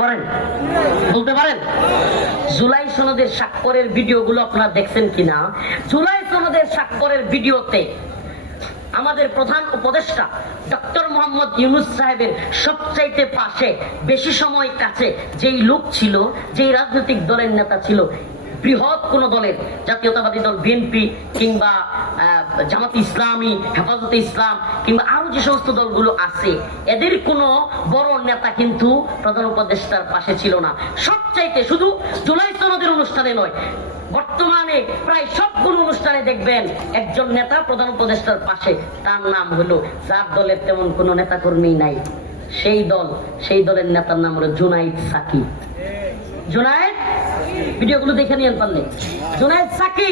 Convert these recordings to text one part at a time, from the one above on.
করেন বলতে পারেন? জুলাই সনদের স্বাক্ষরের ভিডিওগুলো আপনারা দেখছেন কিনা? জুলাই সনদের স্বাক্ষরের ভিডিওতে আমাদের প্রধান উপদেষ্টা ডক্টর মোহাম্মদ ইউনূস সাহেবের সবচাইতে পাশে বেশি সময় কাছে যেই লোক ছিল, যেই রাজনৈতিক দলের নেতা ছিল, বৃহৎ কোন দলের, জাতীয়তাবাদী দল বিএনপি কিংবা জামাত ইসলামী, হেফাজতে ইসলাম কিংবা আরো যে সমস্ত দলগুলো আছে, এদের কোনো বড় নেতা কিন্তু প্রধান উপদেষ্টার পাশে ছিল না। সবচাইতে শুধু জুলাই সনদের অনুষ্ঠানে নয়, বর্তমানে প্রায় সবগুলো অনুষ্ঠানে দেখবেন একজন নেতা প্রধান উপদেষ্টার পাশে, তার নাম হলো, যার দলের তেমন কোনো নেতা কর্মী নাই, সেই দলের নেতার নাম হলো জুনাইদ সাকি। জুনাইদ, ভিডিওগুলো দেখে নিয়ে পারলে, জুনাইদ সাকি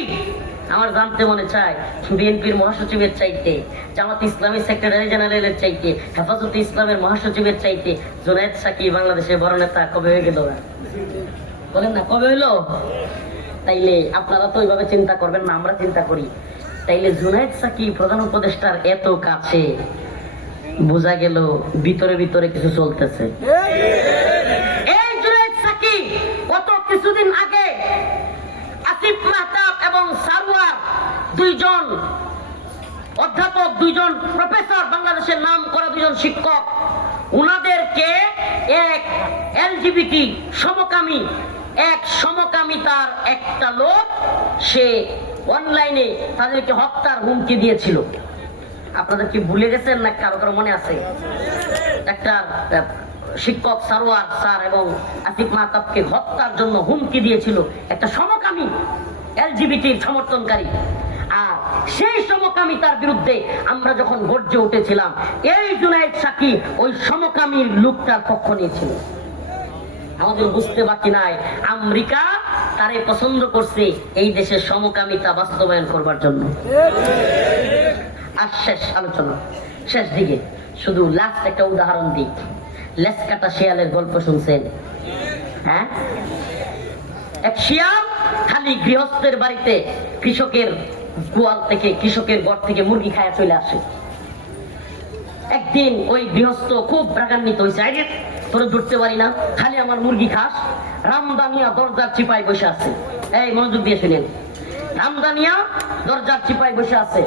আমার জানতে মনে চায় বিএনপির মহাসচিবের চাইতে, জামাত ইসলামী সেক্রেটারি জেনারেলের চাইতে, হেফাজতে ইসলামের মহাসচিবের চাইতে জুনাইদ সাকি বাংলাদেশের বড় নেতা কবে হয়ে গেল? বলেন না, কবে হইলো? তাইলে আপনারা তো ওইভাবে চিন্তা করবেন না, আমরা চিন্তা করি। তাইলে জুনাইদ সাকি প্রধান উপদেষ্টার এত কাছে, বোঝা গেল ভিতরে ভিতরে কিছু চলতেছে। এই জুনাইদ সাকি গত কিছুদিন আগে আসিফ মাহতাব এবং সারওয়ার, দুইজন অধ্যাপক, দুইজন প্রফেসর, বাংলাদেশের নাম করা দুইজন শিক্ষক, উনাদেরকে এক এলজিবিটি সমকামিতার একটা লোক, সে অনলাইনে তাদেরকে হত্যার হুমকি দিয়েছিল। আপনাদের কি ভুলে গেছেন না কারো কারো মনে আছে? একটা শিক্ষক সারওয়ার স্যার এবং আসিফ মাহতাবকে হত্যার জন্য হুমকি দিয়েছিল একটা সমকামী এলজিবিটির সমর্থনকারী। আর সেই সমকামিতার বিরুদ্ধে আমরা যখন গর্জে উঠেছিলাম, এই জুনাইদ সাকি ওই সমকামীর লোকটার পক্ষ নিয়েছিল। আমাদের বুঝতে বাকি নাই, আমেরিকা তারে পছন্দ করছে এই দেশের সমকামিতা বাস্তবায়ন করবার জন্য। আর শেষ আলোচনা, শেষ দিকে শুধু লাস্ট একটা উদাহরণ দিই। লেজ কাটা শিয়ালের গল্প শুনছেন? হ্যাঁ, এক শিয়াল খালি গৃহস্থের বাড়িতে কৃষকের গোয়াল থেকে, কৃষকের ঘর থেকে মুরগি খায়া চলে আসে। একদিন ওই গৃহস্থ খুব রাগান্বিত হয়েছে, আগে তোরে ধরতে পারি না, খালি আমার মুরগি খাস। রামদানিয়া দরজার চিপায় বসে আছে। এই মনোযোগ দিয়ে শুনেন, রামদানিয়া দরজার চিপায় বসে আছে।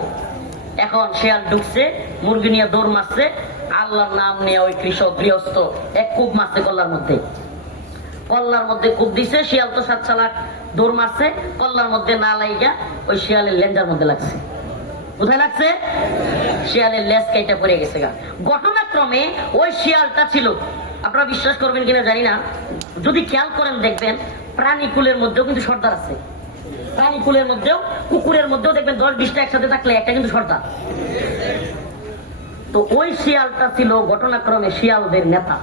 এখন শিয়াল ঢুকছে, মুরগি নিয়ে দৌড় মারছে, আল্লাহর নাম নিয়ে ওই কৃষক গৃহস্থ এক কূপ মারছে কল্লার মধ্যে কূপ দিছে। শিয়াল তো 7 চালাক, দৌড় মারছে, কল্লার মধ্যে না লাইগা ওই শিয়ালের লেঞ্জার মধ্যে লাগছে। কোথায় লাগছে? শিয়ালের লেজ কেটে পড়ে গেছে গা। ঘটনাক্রমে ওই শিয়ালটা ছিল, আপনারা বিশ্বাস করবেন কিনা জানি না, যদি খেয়াল করেন দেখবেন প্রাণীকুলের মধ্যেও কিন্তু সর্দার আছে। প্রাণীকুলের মধ্যেও, কুকুরের মধ্যেও দেখবেন 10-20টা একসাথে থাকলে একটা কিন্তু সর্দার। তো ওই শিয়ালটা ছিল ঘটনাক্রমে শিয়ালদের নেতা।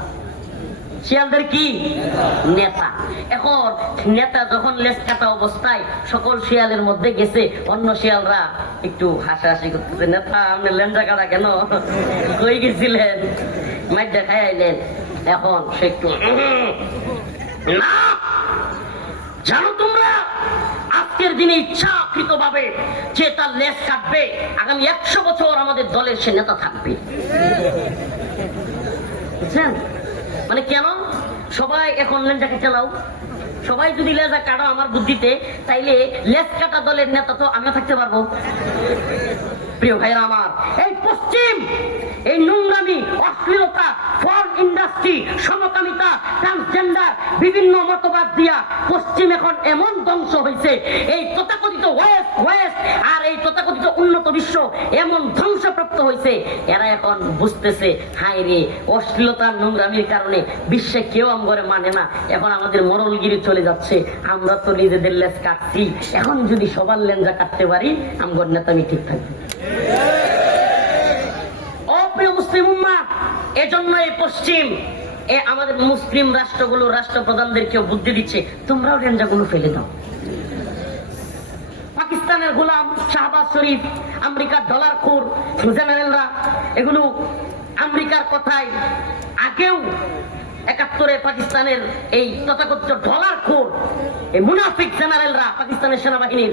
শিয়ালদের কি নেতা? এখন নেতা যখন লেজ কাটা অবস্থায় সকল শিয়ালের মধ্যে গেছে, অন্য শিয়ালরা একটু হাসাহাসি করতেছে, নেতা আপনি লেঞ্জা কাটা কেন, কই গেছিলেন, মাইডা খাই আইলেন। এখন সে একটু না, জানো তোমরা আজকের দিনে ইচ্ছাকৃত ভাবে যে তার লেজ কাটবে, আগামী 100 বছর আমাদের দলের সে নেতা থাকবে। বুঝছেন? মানে কেন সবাই এখন লেঞ্জাকে চালাও? সবাই যদি লেজা কাটো আমার বুদ্ধিতে, তাইলে লেজ কাটা দলের নেতা তো আমিও থাকতে পারবো। প্রিয় ভাইরা আমার, এই পশ্চিম, এই নোংরামি, অশ্লীলতা, ফর্ম ইন্ডাস্ট্রি, সমকামিতা, ট্রান্সজেন্ডার, বিভিন্ন মতবাদ দিয়া পশ্চিম এখন এমন ধ্বংস হয়েছে, এই তথাকথিত ওয়েস্ট আর এই তথাকথিত উন্নত বিশ্ব এমন ধ্বংসপ্রাপ্ত হয়েছে, এরা এখন বুঝতেছে হায় রে, অশ্লীলতার নোংরামির কারণে বিশ্বে কেউ আমগরে মানে না। এখন আমাদের মরলগিরি চলে যাচ্ছে, আমরা তো নিজেদের লেজ কাটছি, এখন যদি সবার লেঞ্জা কাটতে পারি, আমগর নেতামি ঠিক থাকবে। অপ্রিয় মুসলিম উম্মাহ, এজন্য এই পশ্চিম, আমাদের মুসলিম রাষ্ট্রগুলো রাষ্ট্রপ্রধানদেরকেও বুদ্ধি দিচ্ছে, তোমরাও লেঞ্জাগুলো ফেলে দাও। পাকিস্তানের গোলাম শাহবাজ শরীফ, আমেরিকার ডলারখোর জেনারেলরা, এগুলো আমেরিকার কথায় আগেও 71-এ পাকিস্তানের এই তথাকথিত ডলারখোর, এই মুনাফিক জেনারেলরা পাকিস্তানের সেনাবাহিনীর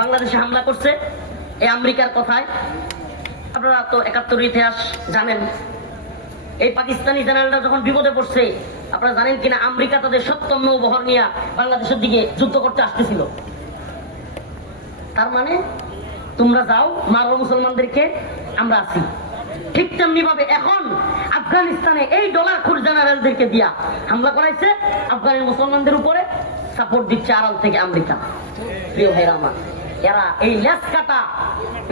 বাংলাদেশে হামলা করছে এই আমেরিকার কথায়। আপনারা তো 71-এর ইতিহাস জানেন। এই পাকিস্তানি জেনারেলরা যখন বিপদে পড়ছে, আপনারা জানেন কিনা আমেরিকা তাদের 70 নৌবহর নিয়ে বাংলাদেশের দিকে যুদ্ধ করতে আসতেছিল। তার মানে তোমরা যাও মারো মুসলমানদেরকে, আমরা আছি। ঠিক তেমনি ভাবে এখন আফগানিস্তানে এই ডলার খুর জেনারেলদেরকে দিয়া হামলা করাইছে, আফগানের মুসলমানদের উপরে সাপোর্ট দিচ্ছে আড়াল থেকে আমেরিকা। প্রিয় ভাইরা আমার, এরা এই লেজ কাটা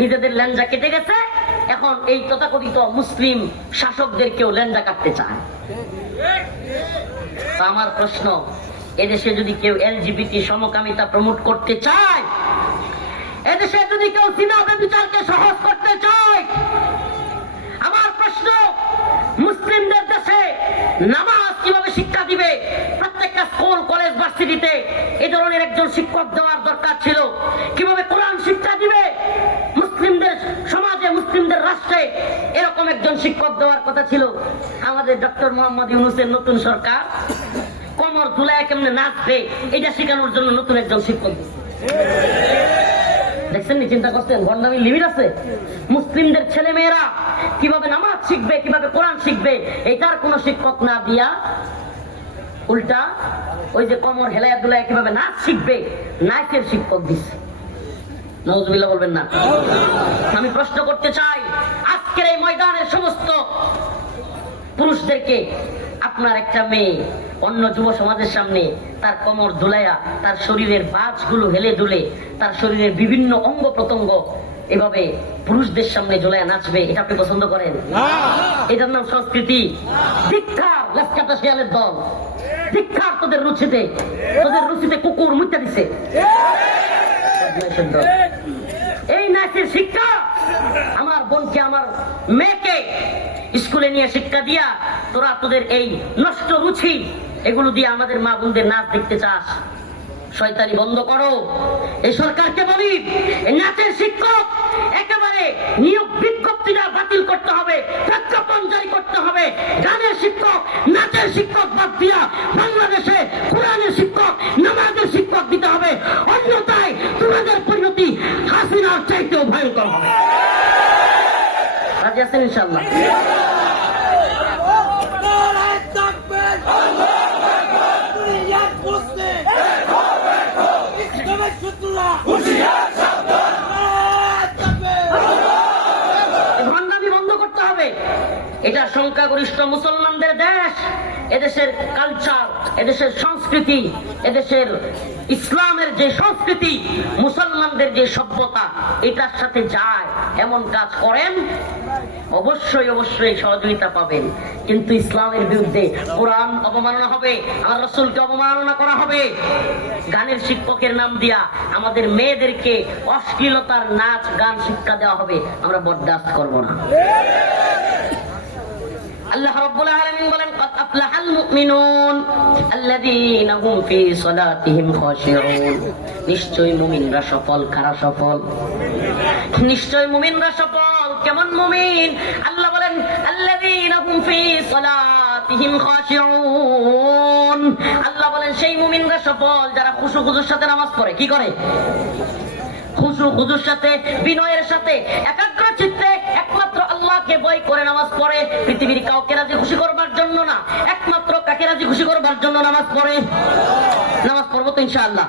নিজেদের লেঞ্জা কেটে গেছে, এখন এই তথাকথিত মুসলিম শাসকদেরকেও লেঞ্জা কাটতে চায়। আমার প্রশ্ন, এদেশে যদি কেউ এলজিবিটি সমকামিতা প্রমোট করতে চায়, এদেশে যদি কেউ সিনা বিচারকে সহজ করতে চায়, আমার প্রশ্ন, মুসলিমদের দেশে নামাজ কিভাবে শিক্ষা দিবে? প্রত্যেকটা স্কুল কলেজ ভার্সিটিতে এই ধরনের একজন শিক্ষক দেওয়ার দরকার ছিল। কিভাবে কোরআন শিক্ষা দিবে? মুসলিমদের সমাজে, মুসলিমদের রাষ্ট্রে এরকম একজন শিক্ষক দেওয়ার কথা ছিল। আমাদের ডক্টর মোহাম্মদ ইউনূসের নতুন সরকার কোমর দুলায় কেমনে নাচবে এটা শেখানোর জন্য নতুন একজন শিক্ষক দেখছেন নি? চিন্তা করছেন গন্ডামি লিমিট আছে? মুসলিমদের ছেলে মেয়েরা কিভাবে নামাজ শিখবে, কিভাবে কোরআন শিখবে, এটার কোন শিক্ষক না দিয়া উল্টা ওই যে কোমর হেলায়া দুলায় কিভাবে নাচ শিখবে, নাচের শিক্ষক দিচ্ছে। নাউজুবিল্লাহ বলবেন না? আমি প্রশ্ন করতে চাই আজকের এই ময়দানের সমস্ত পুরুষদেরকে, আপনার একটা মেয়ে অন্য যুব সমাজের সামনে তার কোমর দুলাইয়া, তার শরীরের বাজগুলো হেলে দুলে, তার শরীরের বিভিন্ন অঙ্গ প্রত্যঙ্গ এভাবে পুরুষদের সামনে ঝুলাইয়া নাচবে, এটা আপনি পছন্দ করেন? এটার নাম সংস্কৃতি। ধিক্কার লেসকাটা শিয়ালের দল, ধিক্কার তোদের রুচিতে, তোদের রুচিতে কুকুর মুইতা দিছে। এই নাচের শিক্ষা আমার বোনকে, আমার মেয়েকে স্কুলে নিয়ে শিক্ষা দিয়া তোরা তোদের এই নষ্ট রুচি এগুলো দিয়ে আমাদের মা বোনদের নাচ দেখতে চাস, শয়তানি বন্ধ করো। এই সরকারকে বলি, এই নাচের শিক্ষক একেবারে নিয়োগ বিজ্ঞপ্তিটা বাতিল করতে হবে, প্রজ্ঞাপন জারি করতে হবে। গানের শিক্ষক, নাচের শিক্ষক বাদ দিয়া বাংলাদেশে কোরআনের শিক্ষক, নামাজের শিক্ষক দিতে হবে, অন্যথায় তোমাদের পরিণতি হাসিনার চাইতেও ভয়ঙ্কর হবে। রাজি আছেন ইনশাআল্লাহ? ভণ্ডামি বন্ধ করতে হবে। এটা সংখ্যাগরিষ্ঠ মুসলমানদের দেশ, এদেশের কালচার, এদেশের সংস্কৃতি, এদেশের ইসলামের যে সংস্কৃতি, মুসলমানদের যে সভ্যতা, এটার সাথে যায় এমন কাজ করেন, অবশ্যই অবশ্যই সহযোগিতা পাবেন। কিন্তু ইসলামের বিরুদ্ধে কোরআন অবমাননা হবে, আর রাসূলকে অবমাননা করা হবে। গানের শিক্ষকের নাম দিয়া আমাদের মেয়েদেরকে অশ্লীলতার নাচ গান শিক্ষা দেওয়া হবে, আমরা বরদাস্ত করব না। আল্লাহ রাব্বুল আলামিন বলেন, ক্বাদ আফলাহাল মুমিনুন আল্লাযীনা হুম ফী সালাতিহিম খাশিউন। নিশ্চয়ই মুমিনরা সফল। কারা সফল? নিশ্চয়ই মুমিনরা সফল। কেমন মুমিন? আল্লাহ বলেন, আল্লাযীনা হুম ফী সালাতিহিম খাশিউন। আল্লাহ বলেন সেই মুমিনরা সফল যারা খুশু খুজুর সাথে নামাজ পড়ে। কি করে? খুশু খুজুর সাথে, বিনয়ের সাথে, একাগ্র চিত্তে একমাত্র আল্লাহকে ভয় করে নামাজ পড়ে। পৃথিবীর কাউকে রাজি খুশি করবার জন্য না, একমাত্র কাকে রাজি খুশি করবার জন্য নামাজ পড়ে। নামাজ পড়বো তো ইনশাআল্লাহ।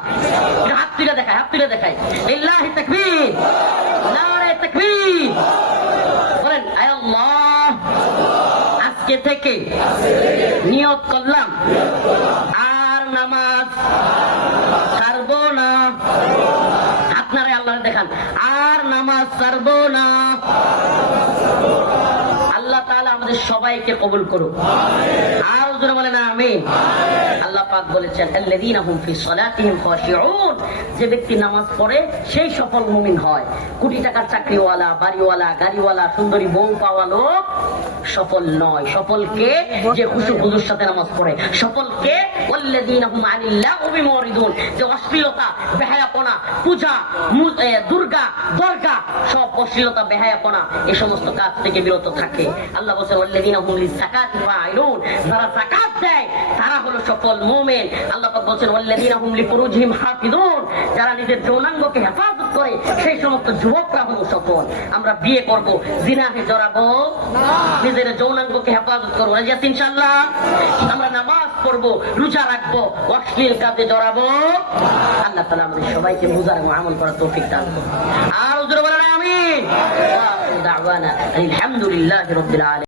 হাত তুলে দেখায়, হাত তুলে দেখায়। লিল্লাহি তাকবীর, নারে তাকবীর। বলেন, আয় আল্লাহ, আজকে থেকে নিয়ত করলাম আর নামাজ ছাড়বো না। আপনারা আল্লাহ দেখান, আর নামাজ ছাড়বো না। আল্লাহ তাআলা আমাদের সবাইকে কবুল করুক। আর জোরে বলেন আমিন। আল্লাহ পাক বলেছেন, আল্লাযীনা হুম ফী সালাতিহিম খাশিউন। যে ব্যক্তি নামাজ পড়ে সেই সফল মুমিন হয়। কোটি টাকার চাকরিওয়ালা, বাড়িওয়ালা, গাড়িওয়ালা, সুন্দরী বউ পাওয়া লোক সফল নয়। সফলকে যে খুশু খুজুর সাথে নামাজ পড়ে। সফলকে ওয়াল্লাযীনা হুম আনিল লাগবি মুরিদুন। যে অশ্লীলতা, বেহায়াপনা, পূজা, দুর্গা, দরগা, সব অশ্লীলতা, বেহায়াপনা, এই সমস্ত কাজ থেকে বিরত থাকে। আল্লাহ বলেন, ওয়াল্লাযীনা হুম লিযাকাতি ফাইলুন। যারা যাকাত দেয় তারা হলো সফল মুমিন। আল্লাহ পাক বলেন, ওয়াল্লাযীনা হুম লিফুরুজিহিম হাফিজুন। যারা নিজের যৌনাঙ্গকে হেফাজত করে সেই সমস্ত যুবকরা হলো সফল। আমরা বিয়ে করব, জিনাহে জড়াবো না, নিজের যৌনাঙ্গকে হেফাজত করব। রাজি আছি ইনশাআল্লাহ? আমরা নামাজ পড়ব। করব, রোজা রাখবো, অশ্লীল কাজে জড়াবো। আল্লাহ তাআলা আমাদের সবাইকে বুঝার এবং আমল করার তৌফিক দান করুন। আর হুজুর বলেন আমিন। ওয়া আখিরু দাওয়ানা আলহামদুলিল্লাহি রাব্বিল আলামিন।